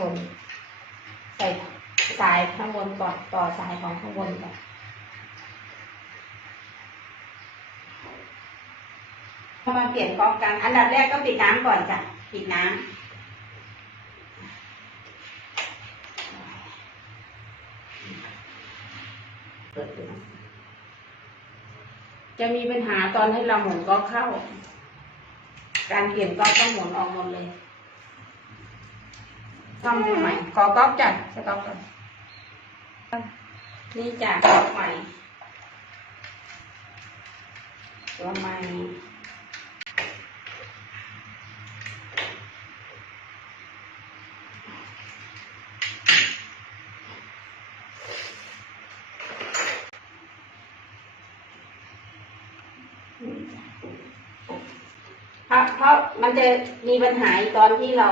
บน ใส่สายข้างบนก่อนต่อสายของข้างบนก่อนพอมาเปลี่ยนก๊อกกัน อันดับแรกก็ปิดน้ำก่อนจ้ะ ปิดน้ำ จะมีปัญหาตอนให้เราหมุนก๊อกเข้า การเปลี่ยนก๊อกต้องหมุนออกหมดเลย ซ่อมให้ใหม่ ขอก๊อกจ้ะสต๊อกก่อนนี่จ้ะก๊อกใหม่ ตัวใหม่เพราะเพราะมันจะมีปัญหาตอนที่เรา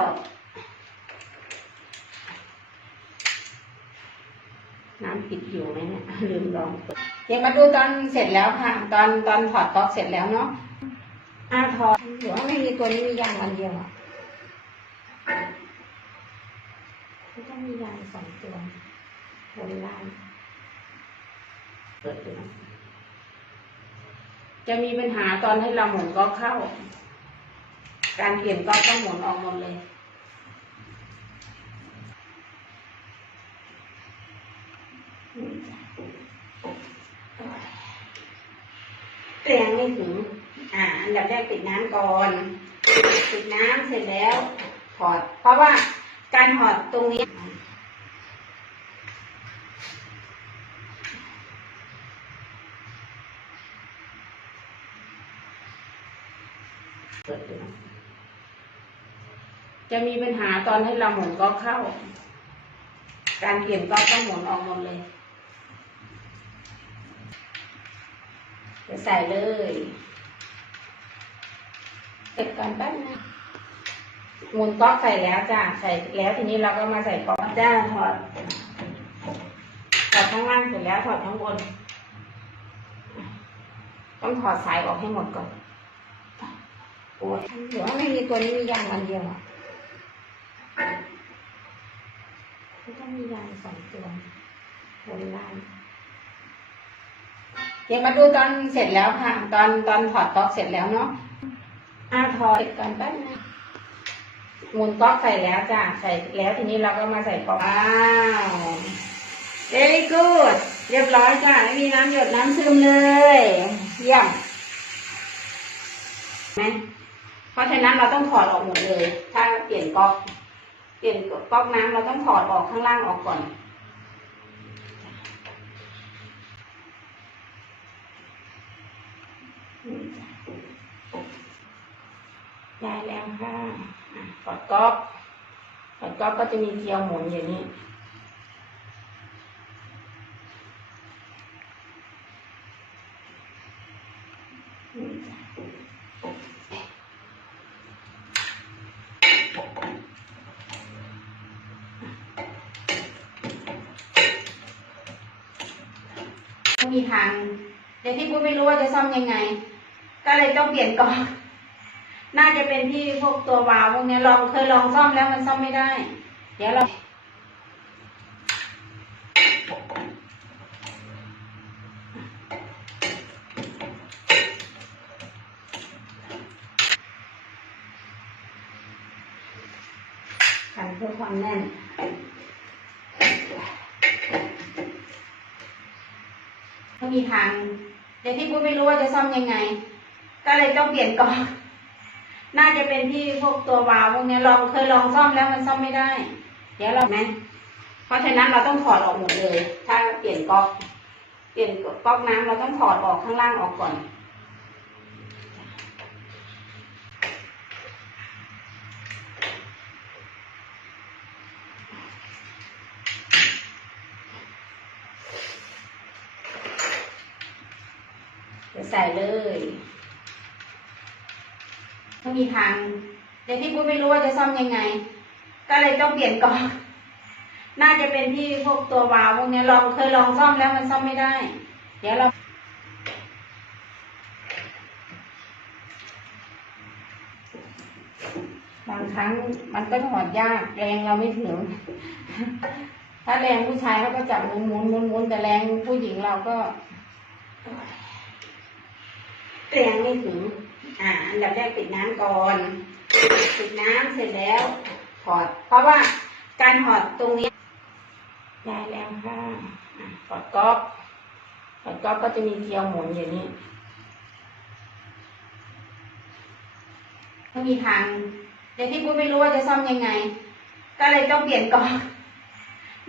น้ำปิดอยู่ไหมเนี่ยลืมลองเปิดเดี๋ยวมาดูตอนเสร็จแล้วค่ะ ตอนตอนถอดก๊อกเสร็จแล้วเนาะอาถอดหรือว่าไม่มีตัวนี้มียางอันเดียวอะไม่ต้องมียางสองตัวบนล่างเปิดดูนะจะมีปัญหาตอนให้เราหมุนก๊อกเข้า การเปลี่ยนก๊อกต้องหมุนออกหมดเลย แรงไม่ถึง อ่า อันดับแรกปิดน้ำก่อน ปิดน้ำเสร็จแล้วถอด เพราะว่าการถอดตรงนี้ จะมีปัญหาตอนให้เราหมุนก๊อกเข้า การเปลี่ยนก๊อกต้องหมุนออกหมดเลย ใส่เลยเก็บก่อนแป๊บนึงหมุนก๊อกใส่แล้วจ้ะใส่แล้วทีนี้เราก็มาใส่ก๊อกจ้าถอดถอดข้างล่างเสร็จแล้วถอดข้างบน ต้องถอดสายออกให้หมดก่อนโอ้ยหรือว่าไม่มีตัวนี้มียางอันเดียวอะไม่ต้องมียางสองตัวบนล่าง เดี๋ยวมาดูตอนเสร็จแล้วค่ะ ตอนตอนถอดก๊อกเสร็จแล้วเนาะอาถอดก่อนแป๊บนึงหมุนก๊อกใส่แล้วจ้ะใส่แล้วทีนี้เราก็มาใส่ก๊อกอ้าว very good เรียบร้อยจ้ะไม่มีน้ำหยดน้ำซึมเลย เยี่ยมไหมเพราะฉะนั้นเราต้องถอดออกหมดเลย ถ้าเปลี่ยนก๊อก เปลี่ยนก๊อกน้ำเราต้องถอดออกข้างล่างออกก่อน ได้แล้วค่ะอะกดก๊อกกดก๊อกก็จะมีเกลียวหมุนอย่างนี้ม่มีทางเดี๋ยวที่พูดไม่รู้ว่าจะซ่อมยังไง ก็เลยต้องเปลี่ยนก่อง น่าจะเป็นที่พวกตัววาวพวกนี้ลองเคยลองซ่อมแล้วมันซ่อมไม่ได้ เดี๋ยวเรากันเพื่อความแน่นถ้ามีทางเดี๋ยวที่พูดไม่รู้ว่าจะซ่อมยังไง ก็เลยต้องเปลี่ยนก่อง น่าจะเป็นที่พวกตัววาล์วพวกนี้ลองเคยลองซ่อมแล้วมันซ่อมไม่ได้ เดี๋ยวเราไหมเพราะฉะนั้นเราต้องถอดออกหมดเลย ถ้าเปลี่ยนก๊อก เปลี่ยนก๊อกน้ำเราต้องถอดออกข้างล่างออกก่อนจะใส่เลย ถ้ามีทางเดี๋ยวที่พูดไม่รู้ว่าจะซ่อมยังไง ก็เลยต้องเปลี่ยนก่องน่าจะเป็นที่พวกตัววาวพวกนี้ลองเคยลองซ่อมแล้วมันซ่อมไม่ได้ เดี๋ยวเราบางครั้งมันก็ถอดยากแรงเราไม่ถึง ถ้าแรงผู้ชายเขาก็จับหมุนหมุนหมุนหมุนแต่แรงผู้หญิงเราก็แรงไม่ถึง อ่า อันดับแรกปิดน้ำก่อน ปิดน้ำเสร็จแล้วถอด เพราะว่าการถอดตรงนี้ ได้แล้วค่ะอะถอดก๊อกถอดก๊อกก็จะมีเกลียวหมุนอยู่นี่ไม่มีทางเด็กที่พูดไม่รู้ว่าจะซ่อมยังไง ก็เลยต้องเปลี่ยนก๊อก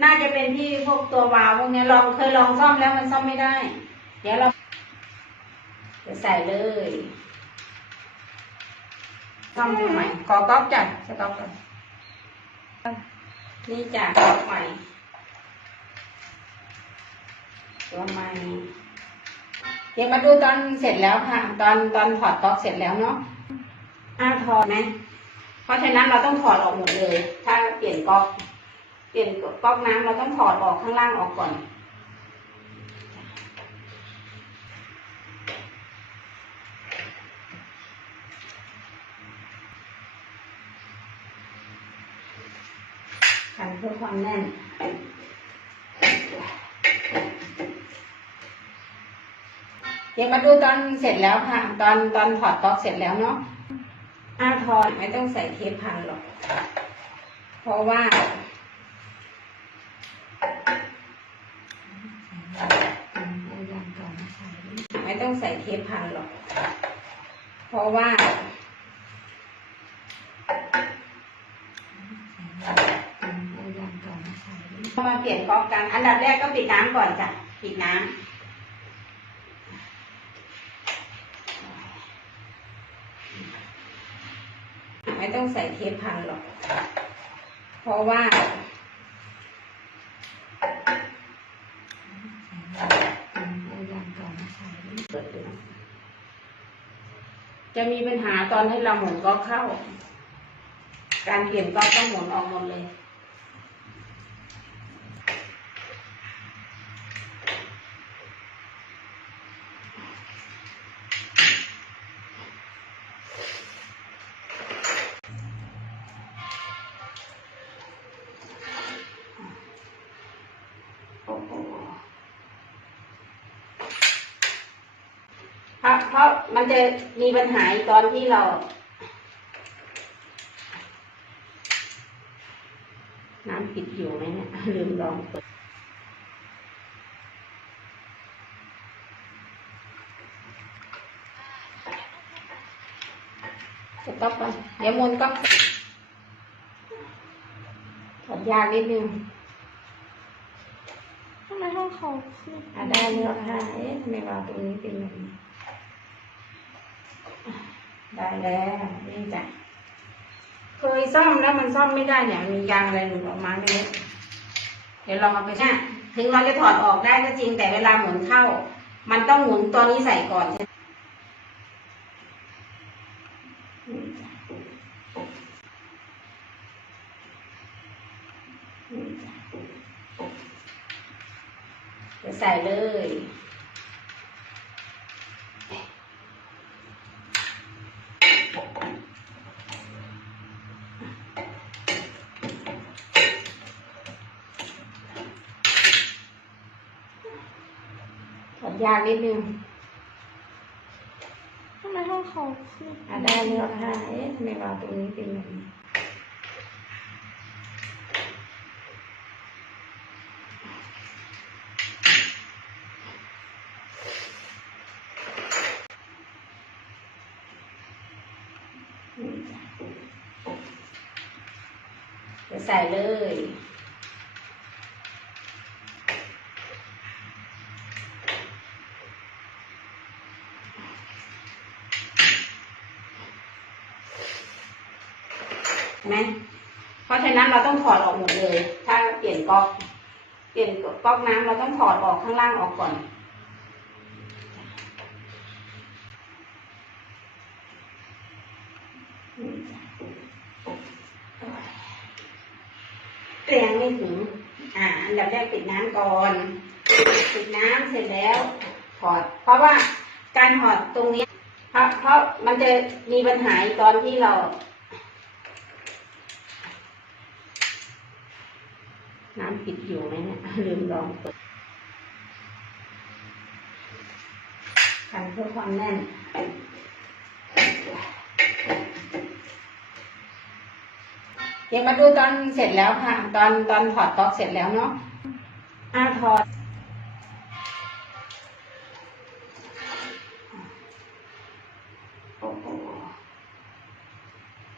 น่าจะเป็นที่พวกตัววาล์วพวกเนี้ยลองเคยลองซ่อมแล้วมันซ่อมไม่ได้ เดี๋ยวเราจะใส่เลย ซ่อมใหม่ขอก๊อกจัดสต๊อกก่อนนี่จ้ะก๊อกใหม่ ตัวใหม่เดี๋ยวมาดูตอนเสร็จแล้วค่ะ ตอนตอนถอดก๊อกเสร็จแล้วเนาะอ้าถอดไหมเพราะฉะนั้นเราต้องถอดออกหมดเลย ถ้าเปลี่ยนก๊อกเปลี่ยนก๊อกน้ำเราต้องถอดออกข้างล่างออกก่อน กันเพื่อความแน่น เดี๋ยวมาดูตอนเสร็จแล้วค่ะ ตอนตอนถอดก๊อกเสร็จแล้วเนาะอ้าถอดไม่ต้องใส่เทปพันหรอก เพราะว่าไม่ต้องใส่เทปพันหรอก เพราะว่า มาเปลี่ยนก๊อกกัน อันดับแรกก็ปิดน้ำก่อนจ้ะปิดน้ำไม่ต้องใส่เทปพันหรอก เพราะว่าจะมีปัญหาตอนให้เราหมุนก็เข้า การเปลี่ยนก็ต้องหมุนออกหมดเลย โอ้โห เพราะเพราะมันจะมีปัญหาอีกตอนที่เราน้ำปิดอยู่ไหมเนี่ยลืมลองเปิดสต็อปก่อนเดี๋ยวมนก็ถอดยากนิดนึงทำไมห้องเขาคืออะได้แล้วค่ะเอ๊ะทำไมวางตรงนี้เป็นแบบนี้อะ ได้แล้วนี่จ้ะเคยซ่อมแล้วมันซ่อมไม่ได้เนี่ยมียางอะไรหลุดออกมาไม่รู้เดี๋ยวลองเอาไปเนี่ยถึงเราจะถอดออกได้ก็จริงแต่เวลาหมุนเข้า มันต้องหมุนตัวนี้ใส่ก่อนใช่ไหมนี่จ้ะนี่จ้ะจะใส่เลย ถอดยากนิดนึงทำไมห้องเขาคืออะได้แล้วค่ะเอ๊ะทำไมวางตรงนี้เป็นแบบนี้นี่จ้ะจะใส่เลย เห็นไหม เพราะฉะนั้นเราต้องถอดออกหมดเลย ถ้าเปลี่ยนก๊อก เปลี่ยนก๊อกน้ำเราต้องถอดออกข้างล่างออกก่อนแรงไม่ถึง อ่า อันดับแรกปิดน้ำก่อน ปิดน้ำเสร็จแล้ว ถอด เพราะว่าการถอดตรงนี้เพราะเพราะมันจะมีปัญหาตอนที่เรา น้ำปิดอยู่ไหมเนี่ยลืมลองเปิดกันเพื่อความแน่นเดี๋ยวมาดูตอนเสร็จแล้วค่ะ ตอนตอนถอดตอกเสร็จแล้วเนาะอ่าถอด